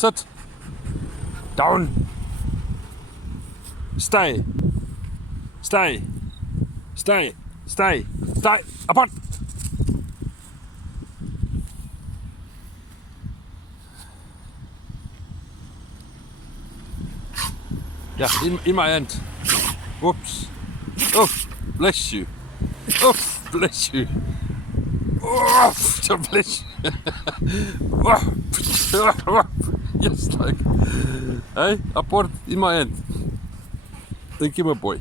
Sit. Down. Stay. Stay. Stay. Stay. Stay. Upon. Yeah, in my hand. Whoops. Oh, bless you. Oh, bless you. Oh, bless you. Yes, like. Hey, apport in my hand. Thank you, my boy.